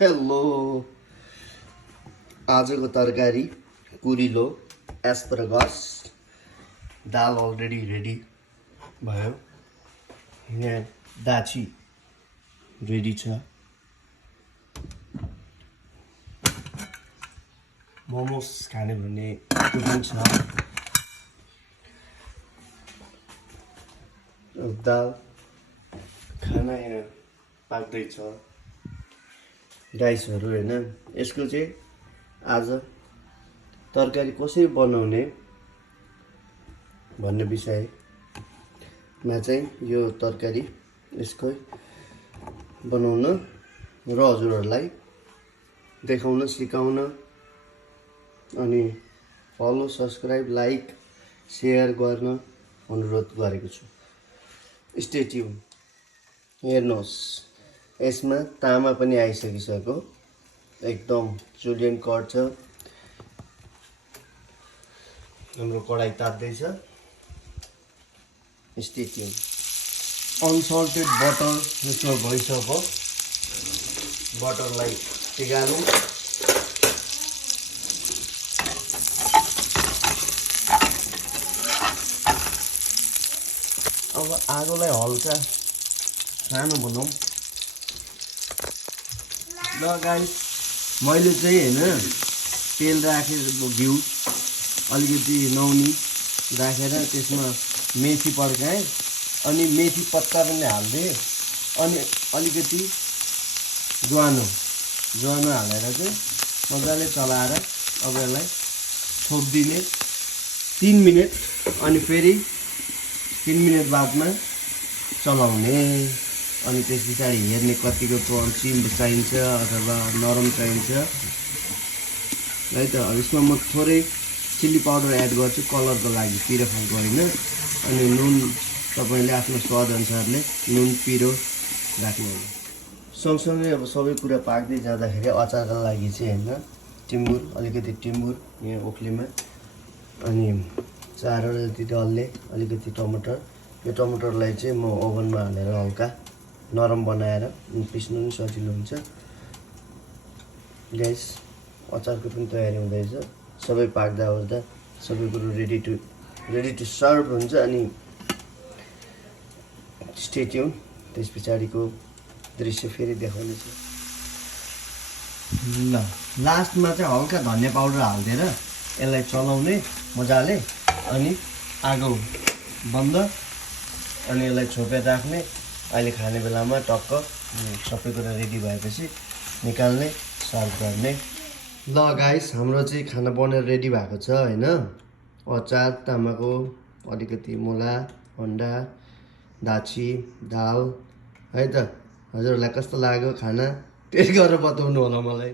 hello आजको तरकारी कुरिलो asparagus दाल already ready भयो यहाँ दाची रेडी छ मोमोस खाने भने त्यो पनि छ दाल खाना यहाँ पाक्दैछ राइसहरू हैन यसको चाहिँ आज तरकारी कसरी बनाउने भन्ने विषयमा चाहिँ यो तरकारी यसको बनाउन र हजुरहरूलाई देखाउन सिकाउन अनि फलो सब्स्क्राइब लाइक शेयर गर्न अनुरोध गरेको छु स्टे ट्युन हेर्नुहोस् यसमा तामा पनि आइसकिसक्यो एकदम जुलियन कट छ हाम्रो कडाई तात्दैछ स्टे ट्युन अनसल्टेड बटर यसमा भइसक्यो बटरलाई पिगालौँ अब आगोलाई हल्का सानो बनाऊँ ल गाइस मैले चाहिँ हैन तेल राखेर घिउ अलिकति नौनी राखेर त्यसमा मेथी पड्काएँ अनि मेथी पत्ता पनि हाल्दिएँ अनि अलिकति ज्वानो हालेर चाहिँ मजाले चलाएर अब यसलाई छोपिदिने 3 मिनेट अनि फेरि 3 मिनेट बादमा चलाउने अनि त्यस पछाडि हेर्ने कतिको क्रन्ची चाहिन्छ अथवा नरम चाहिन्छ है त यसमा म थोरै चिल्ली पाउडर एड गर्छु कलरको लागि पिरो खालको हैन अनि नुन तपाईले आफ्नो स्वाद अनुसारले नुन पिरो राख्नु होला सँगसँगै अब सबै कुरा पाक्दै जाँदाखेरि अचारका लागि चाहिँ हैन टिम्बुर अलिकति टिम्बुर यहाँ ओखलीमा अनि 4 वटा जति डल्ले अलिकति टमाटर यो टमाटरलाई चाहिँ म ओभनमा हालेर हल्का नरम बनाएर पिस्नु पनि सजिलो हुन्छ गाइस अचारको पनि तयारी हुँदैछ सबै पाक्दा ओर्दा सबै कुरो रेडी टु सर्भ हुन्छ अनि स्टे ट्युन त्यस पछाडिको दृश्य फेरि देखाउने छु ल लास्टमा चाहिँ हल्का धनिया पाउडर हाल्दिएर यसलाई चलाउने मजाले अनि आगो बन्द अनि यसलाई छोपेर राख्ने अहिले खाने बेलामा टक्क सबै कुरा रेडी भएपछि निकाल्ने सर्भ गर्ने ल गाइस हाम्रो चाहिँ खाना बनेर रेडी भएको छ हैन अचार तामाको अलिकति मुला अन्डा दाची दाल है त हजुरहरूलाई कस्तो लाग्यो खाना टेस्ट गरेर बताउनु होला मलाई